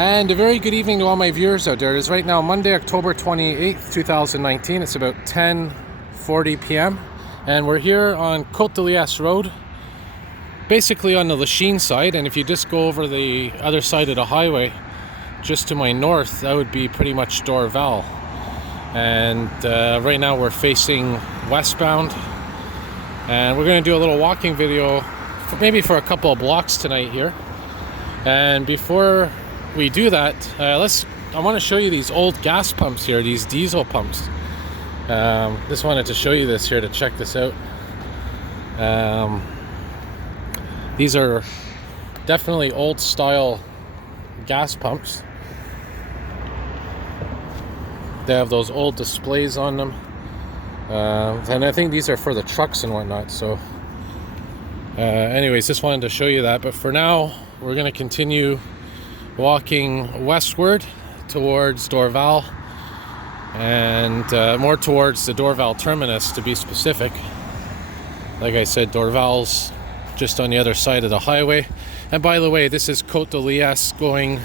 And a very good evening to all my viewers out there. It is right now Monday, October 28th, 2019. It's about 10:40 p.m. and we're here on Côte-de-Liesse Road, basically on the Lachine side. And if you just go over the other side of the highway, just to my north, that would be pretty much Dorval. And right now we're facing westbound, and we're going to do a little walking video maybe for a couple of blocks tonight here. And before we do that, I want to show you these old gas pumps here, these diesel pumps. Just wanted to show you this here to check this out. These are definitely old style gas pumps. They have those old displays on them, and I think these are for the trucks and whatnot. So anyways, just wanted to show you that. But for now, we're going to continue walking westward towards Dorval, and more towards the Dorval Terminus to be specific. Like I said, Dorval's just on the other side of the highway. And by the way, this is Côte-de-Liesse going,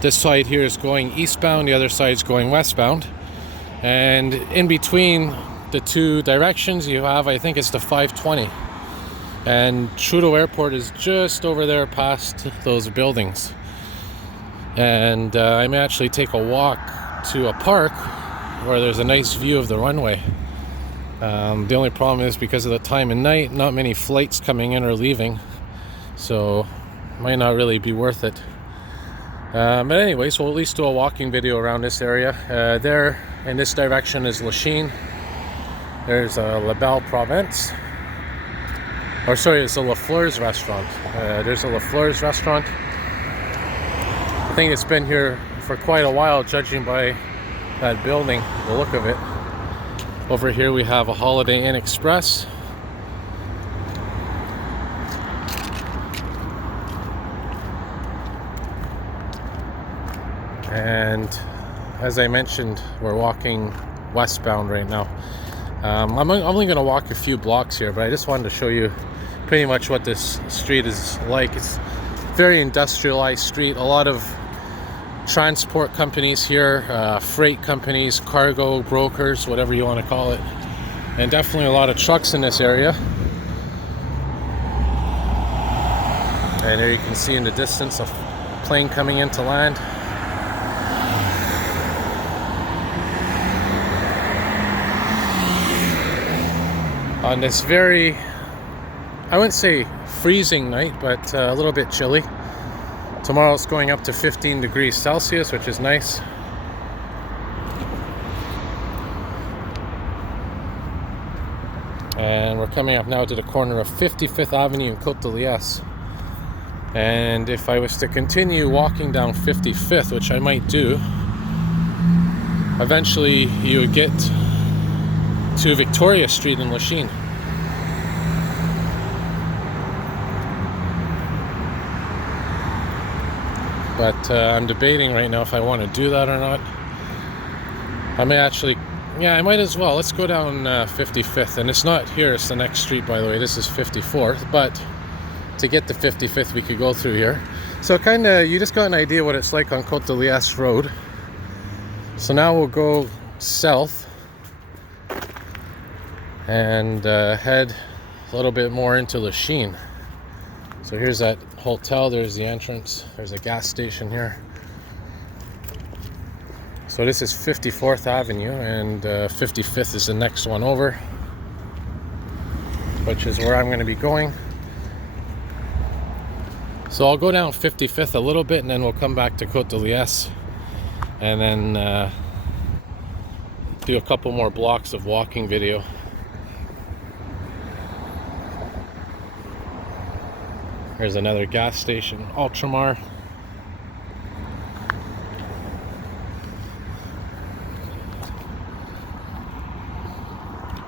this side here is going eastbound, the other side is going westbound. And in between the two directions you have, I think it's the 520. And Trudeau Airport is just over there past those buildings. And I may actually take a walk to a park where there's a nice view of the runway. The only problem is because of the time of night, not many flights coming in or leaving, so might not really be worth it. But anyways, we'll at least do a walking video around this area. There in this direction is Lachine. There's a La Belle Province. Or sorry, it's a La Fleur's restaurant. There's a La Fleur's restaurant. I think it's been here for quite a while, judging by that building, the look of it. Over here we have a Holiday Inn Express. And as I mentioned, we're walking westbound right now. I'm only going to walk a few blocks here, but I just wanted to show you pretty much what this street is like. It's a very industrialized street. A lot of transport companies here, freight companies, cargo brokers, whatever you want to call it. And definitely a lot of trucks in this area. And there you can see in the distance a plane coming in to land. On this very, I wouldn't say freezing night, but a little bit chilly. Tomorrow it's going up to 15 degrees Celsius, which is nice. And we're coming up now to the corner of 55th Avenue and Côte-de-Liesse. And if I was to continue walking down 55th, which I might do, eventually you would get to Victoria Street in Lachine. But I'm debating right now if I want to do that or not. I may actually, yeah, I might as well. Let's go down 55th. And it's not here, it's the next street, by the way. This is 54th. But to get to 55th, we could go through here. So kind of, you just got an idea what it's like on Côte-de-Liesse Road. So now we'll go south and head a little bit more into Lachine. So here's that hotel, there's the entrance, there's a gas station here. So this is 54th Avenue, and 55th is the next one over, which is where I'm going to be going. So I'll go down 55th a little bit, and then we'll come back to Côte-de-Liesse, and then do a couple more blocks of walking video. There's another gas station, Ultramar.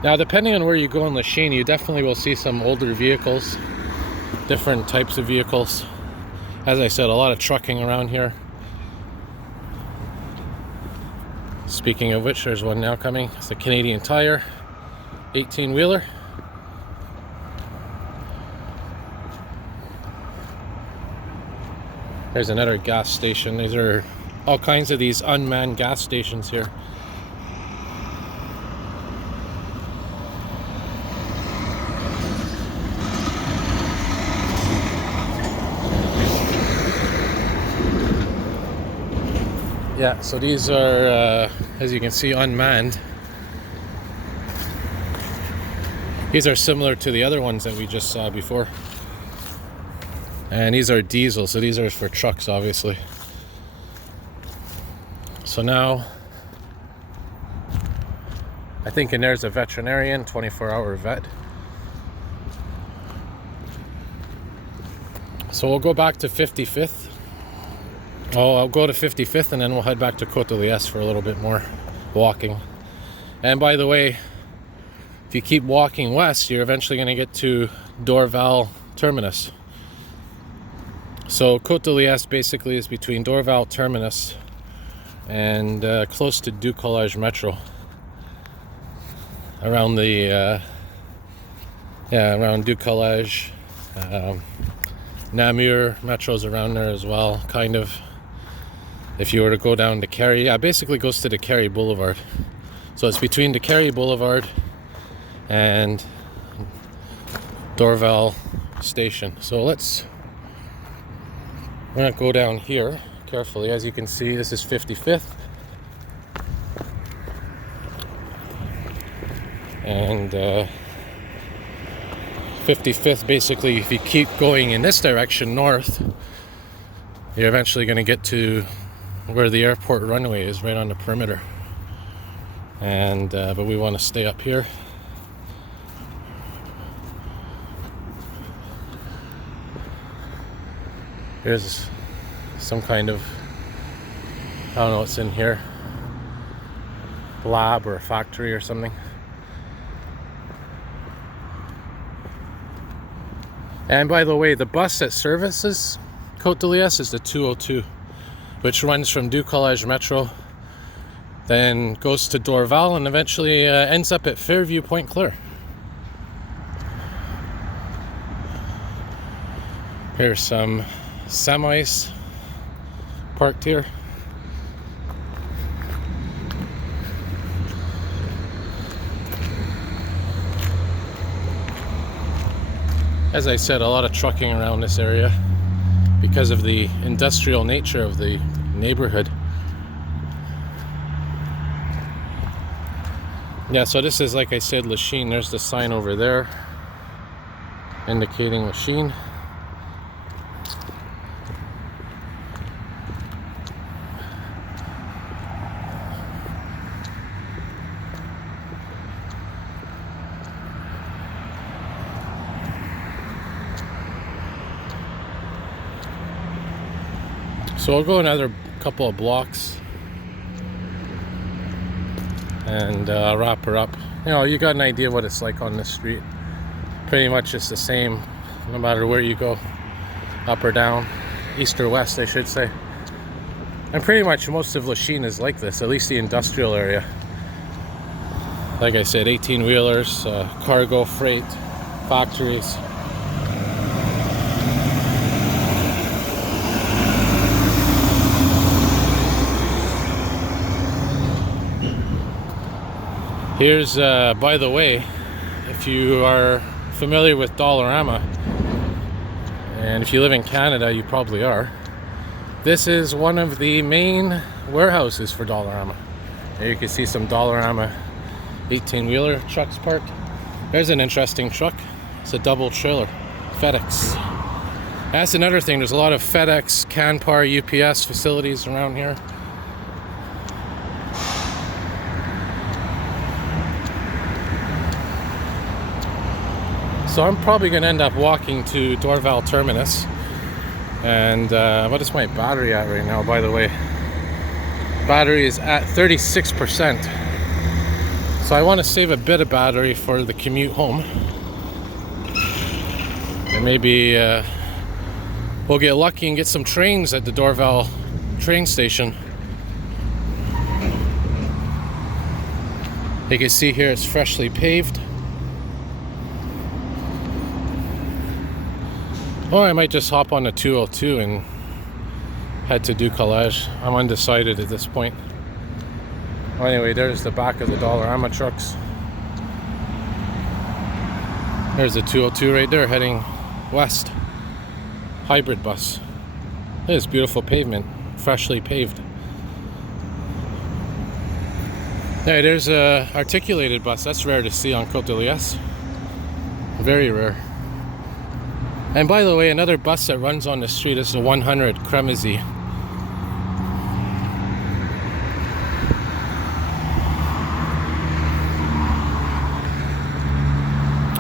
Now, depending on where you go in Lachine, you definitely will see some older vehicles, different types of vehicles. As I said, a lot of trucking around here. Speaking of which, there's one now coming. It's a Canadian Tire 18-wheeler. There's another gas station. These are all kinds of these unmanned gas stations here. Yeah, so these are, as you can see, unmanned. These are similar to the other ones that we just saw before. And these are diesel, so these are for trucks, obviously. So now, I think in there's a veterinarian, 24-hour vet. So we'll go back to 55th. Oh, I'll go to 55th and then we'll head back to Côte-de-Liesse for a little bit more walking. And by the way, if you keep walking west, you're eventually going to get to Dorval Terminus. So Côte-de-Liesse basically is between Dorval Terminus and close to Decarie Metro. Around the around Decarie, Namur Metro's around there as well, kind of. If you were to go down Decarie, yeah, it basically goes to Decarie Boulevard. So it's between Decarie Boulevard and Dorval Station. So we're gonna go down here carefully. As you can see, this is 55th. And 55th, basically, if you keep going in this direction north, you're eventually going to get to where the airport runway is, right on the perimeter. And but we want to stay up here. Here's some kind of, I don't know what's in here, lab or a factory or something. And by the way, the bus that services Côte-de-Liesse is the 202, which runs from Decarie Metro, then goes to Dorval, and eventually ends up at Fairview Point Claire. Here's some semis parked here. As I said, a lot of trucking around this area because of the industrial nature of the neighborhood. Yeah, so this is, like I said, Lachine. There's the sign over there indicating Lachine. So I'll go another couple of blocks and wrap her up. You know, you got an idea what it's like on this street. Pretty much it's the same no matter where you go, up or down, east or west I should say. And pretty much most of Lachine is like this, at least the industrial area. Like I said, 18-wheelers, cargo, freight, factories. Here's, by the way, if you are familiar with Dollarama, and if you live in Canada, you probably are, this is one of the main warehouses for Dollarama. There you can see some Dollarama 18-wheeler trucks parked. There's an interesting truck. It's a double trailer, FedEx. That's another thing, there's a lot of FedEx, Canpar, UPS facilities around here. So I'm probably going to end up walking to Dorval Terminus. And what is my battery at right now, by the way? Battery is at 36%. So I want to save a bit of battery for the commute home. And maybe we'll get lucky and get some trains at the Dorval train station. You can see here it's freshly paved. Or I might just hop on the 202 and head to Ducalage. I'm undecided at this point. Well, anyway, there's the back of the Dollarama trucks. There's the 202 right there heading west. Hybrid bus. This beautiful pavement, freshly paved. Yeah, there's a articulated bus. That's rare to see on Côte-de-Liesse. Very rare. And by the way, another bus that runs on the street is the 100 Cremazy.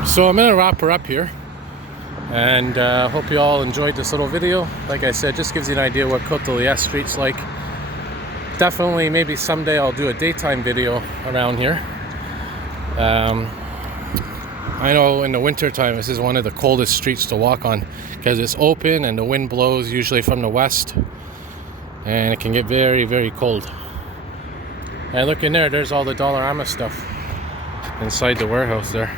So I'm gonna wrap her up here, and hope you all enjoyed this little video. Like I said, just gives you an idea what Côte-de-Liesse street's like. Definitely, maybe someday I'll do a daytime video around here. I know in the winter time this is one of the coldest streets to walk on because it's open and the wind blows usually from the west, and it can get very, very cold. And look in there, there's all the Dollarama stuff inside the warehouse there,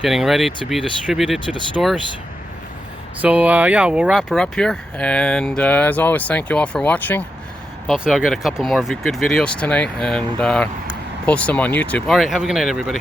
getting ready to be distributed to the stores. So yeah, we'll wrap her up here, and as always, thank you all for watching. Hopefully I'll get a couple more good videos tonight and post them on YouTube. All right, have a good night, everybody.